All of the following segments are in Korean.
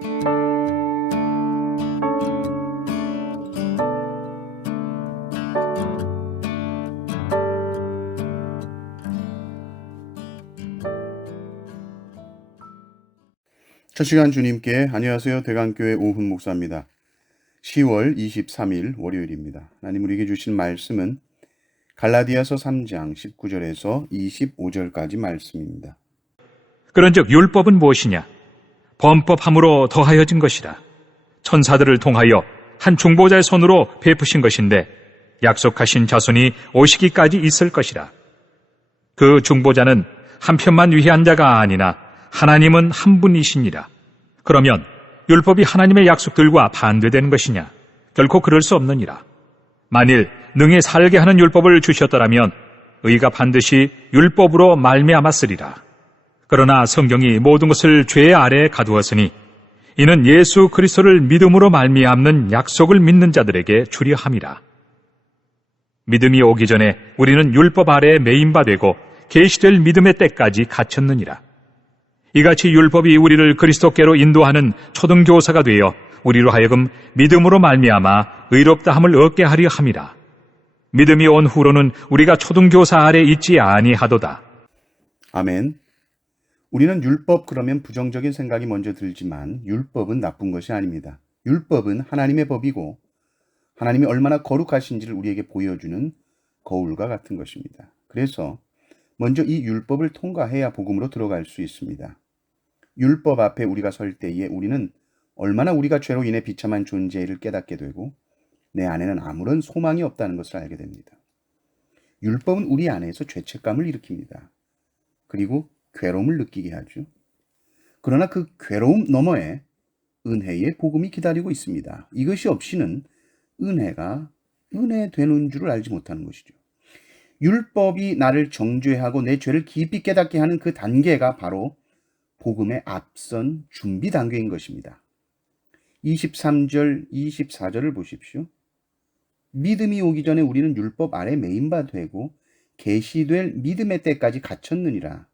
첫 시간 주님께 안녕하세요. 대강교회 오훈 목사입니다. 10월 23일 월요일입니다. 하나님 우리에게 주신 말씀은 갈라디아서 3장 19절에서 25절까지 말씀입니다. 그런즉 율법은 무엇이냐? 범법함으로 더하여진 것이라. 천사들을 통하여 한 중보자의 손으로 베푸신 것인데 약속하신 자손이 오시기까지 있을 것이라. 그 중보자는 한편만 위한 자가 아니나 하나님은 한 분이시니라. 그러면 율법이 하나님의 약속들과 반대되는 것이냐? 결코 그럴 수 없느니라. 만일 능히 살게 하는 율법을 주셨더라면 의가 반드시 율법으로 말미암았으리라. 그러나 성경이 모든 것을 죄 아래에 가두었으니 이는 예수 그리스도를 믿음으로 말미암는 약속을 믿는 자들에게 주려 함이라. 믿음이 오기 전에 우리는 율법 아래에 매인 바 되고 계시될 믿음의 때까지 갇혔느니라. 이같이 율법이 우리를 그리스도께로 인도하는 초등교사가 되어 우리로 하여금 믿음으로 말미암아 의롭다함을 얻게 하려 함이라. 믿음이 온 후로는 우리가 초등교사 아래 있지 아니하도다. 아멘. 우리는 율법 그러면 부정적인 생각이 먼저 들지만 율법은 나쁜 것이 아닙니다. 율법은 하나님의 법이고 하나님이 얼마나 거룩하신지를 우리에게 보여주는 거울과 같은 것입니다. 그래서 먼저 이 율법을 통과해야 복음으로 들어갈 수 있습니다. 율법 앞에 우리가 설 때에 우리는 얼마나 우리가 죄로 인해 비참한 존재를 깨닫게 되고 내 안에는 아무런 소망이 없다는 것을 알게 됩니다. 율법은 우리 안에서 죄책감을 일으킵니다. 그리고 괴로움을 느끼게 하죠. 그러나 그 괴로움 너머에 은혜의 복음이 기다리고 있습니다. 이것이 없이는 은혜가 은혜 되는 줄을 알지 못하는 것이죠. 율법이 나를 정죄하고 내 죄를 깊이 깨닫게 하는 그 단계가 바로 복음의 앞선 준비 단계인 것입니다. 23절, 24절을 보십시오. 믿음이 오기 전에 우리는 율법 아래 매인 바 되고 계시될 믿음의 때까지 갇혔느니라.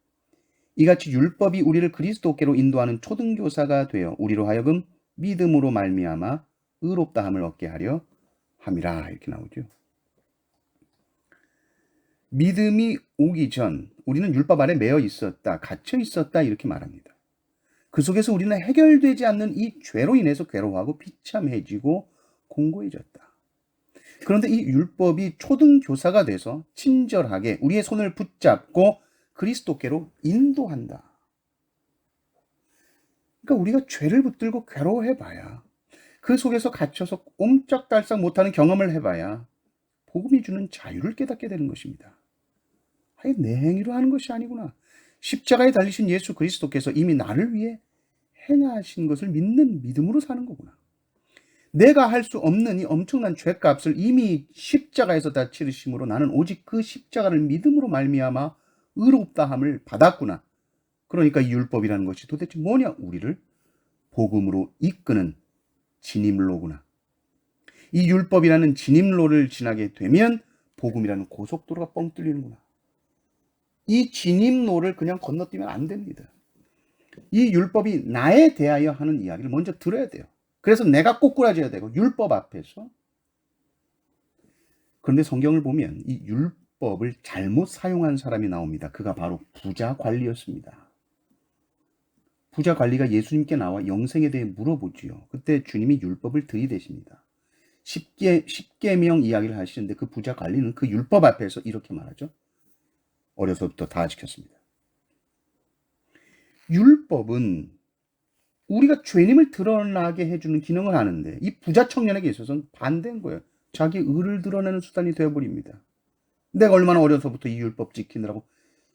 이같이 율법이 우리를 그리스도께로 인도하는 초등교사가 되어 우리로 하여금 믿음으로 말미암아 의롭다함을 얻게 하려 함이라. 이렇게 나오죠. 믿음이 오기 전 우리는 율법 아래 매여 있었다, 갇혀 있었다 이렇게 말합니다. 그 속에서 우리는 해결되지 않는 이 죄로 인해서 괴로워하고 비참해지고 공고해졌다. 그런데 이 율법이 초등교사가 돼서 친절하게 우리의 손을 붙잡고 그리스도께로 인도한다. 그러니까 우리가 죄를 붙들고 괴로워해봐야, 그 속에서 갇혀서 옴짝달싹 못하는 경험을 해봐야 복음이 주는 자유를 깨닫게 되는 것입니다. 아예 내 행위로 하는 것이 아니구나. 십자가에 달리신 예수 그리스도께서 이미 나를 위해 행하신 것을 믿는 믿음으로 사는 거구나. 내가 할 수 없는 이 엄청난 죄값을 이미 십자가에서 다 치르심으로 나는 오직 그 십자가를 믿음으로 말미암아 의롭다함을 받았구나. 그러니까 이 율법이라는 것이 도대체 뭐냐? 우리를 복음으로 이끄는 진입로구나. 이 율법이라는 진입로를 지나게 되면 복음이라는 고속도로가 뻥 뚫리는구나. 이 진입로를 그냥 건너뛰면 안 됩니다. 이 율법이 나에 대하여 하는 이야기를 먼저 들어야 돼요. 그래서 내가 꼬꾸라져야 되고 율법 앞에서. 그런데 성경을 보면 이 율법을 잘못 사용한 사람이 나옵니다. 그가 바로 부자 관리였습니다. 부자 관리가 예수님께 나와 영생에 대해 물어보지요. 그때 주님이 율법을 들이대십니다. 십계명 이야기를 하시는데 그 부자 관리는 그 율법 앞에서 이렇게 말하죠. 어려서부터 다 지켰습니다. 율법은 우리가 죄님을 드러나게 해주는 기능을 하는데 이 부자 청년에게 있어서는 반대인 거예요. 자기 의를 드러내는 수단이 되어버립니다. 내가 얼마나 어려서부터 이 율법 지키느라고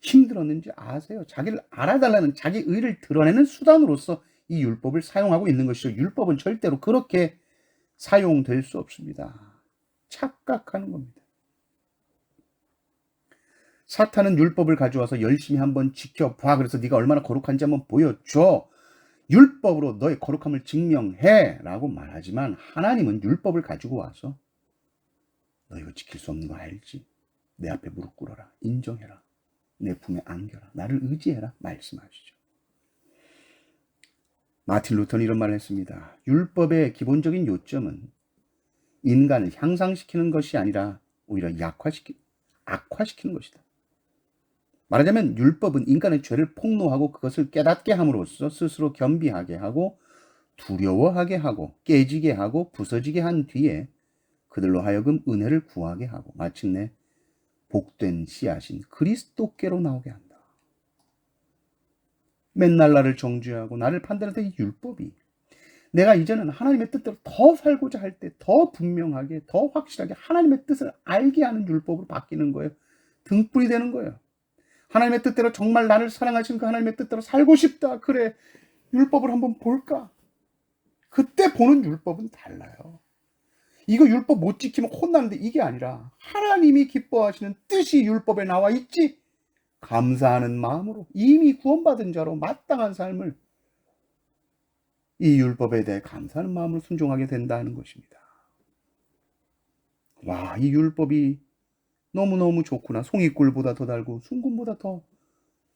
힘들었는지 아세요? 자기를 알아달라는 자기 의를 드러내는 수단으로서 이 율법을 사용하고 있는 것이죠. 율법은 절대로 그렇게 사용될 수 없습니다. 착각하는 겁니다. 사탄은 율법을 가져와서 열심히 한번 지켜봐. 그래서 네가 얼마나 거룩한지 한번 보여줘. 율법으로 너의 거룩함을 증명해 라고 말하지만 하나님은 율법을 가지고 와서 너 이거 지킬 수 없는 거 알지? 내 앞에 무릎 꿇어라. 인정해라. 내 품에 안겨라. 나를 의지해라. 말씀하시죠. 마틴 루터는 이런 말을 했습니다. 율법의 기본적인 요점은 인간을 향상시키는 것이 아니라 오히려 악화시키는 것이다. 말하자면 율법은 인간의 죄를 폭로하고 그것을 깨닫게 함으로써 스스로 겸비하게 하고 두려워하게 하고 깨지게 하고 부서지게 한 뒤에 그들로 하여금 은혜를 구하게 하고 마침내 복된 씨앗인 그리스도께로 나오게 한다. 맨날 나를 정죄하고 나를 판단하던 이 율법이 내가 이제는 하나님의 뜻대로 더 살고자 할 때 더 분명하게 더 확실하게 하나님의 뜻을 알게 하는 율법으로 바뀌는 거예요. 등불이 되는 거예요. 하나님의 뜻대로 정말 나를 사랑하시는 그 하나님의 뜻대로 살고 싶다. 그래, 율법을 한번 볼까? 그때 보는 율법은 달라요. 이거 율법 못 지키면 혼나는데 이게 아니라 하나님이 기뻐하시는 뜻이 율법에 나와 있지. 감사하는 마음으로 이미 구원받은 자로 마땅한 삶을 이 율법에 대해 감사하는 마음으로 순종하게 된다는 것입니다. 와, 이 율법이 너무너무 좋구나. 송이꿀보다 더 달고 순금보다 더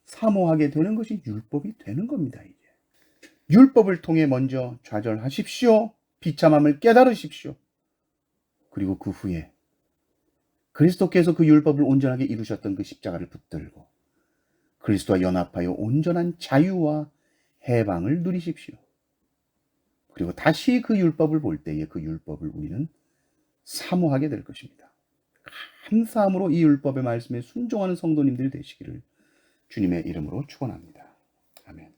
사모하게 되는 것이 율법이 되는 겁니다. 이제 율법을 통해 먼저 좌절하십시오. 비참함을 깨달으십시오. 그리고 그 후에 그리스도께서 그 율법을 온전하게 이루셨던 그 십자가를 붙들고 그리스도와 연합하여 온전한 자유와 해방을 누리십시오. 그리고 다시 그 율법을 볼 때에 그 율법을 우리는 사모하게 될 것입니다. 감사함으로 이 율법의 말씀에 순종하는 성도님들이 되시기를 주님의 이름으로 축원합니다. 아멘.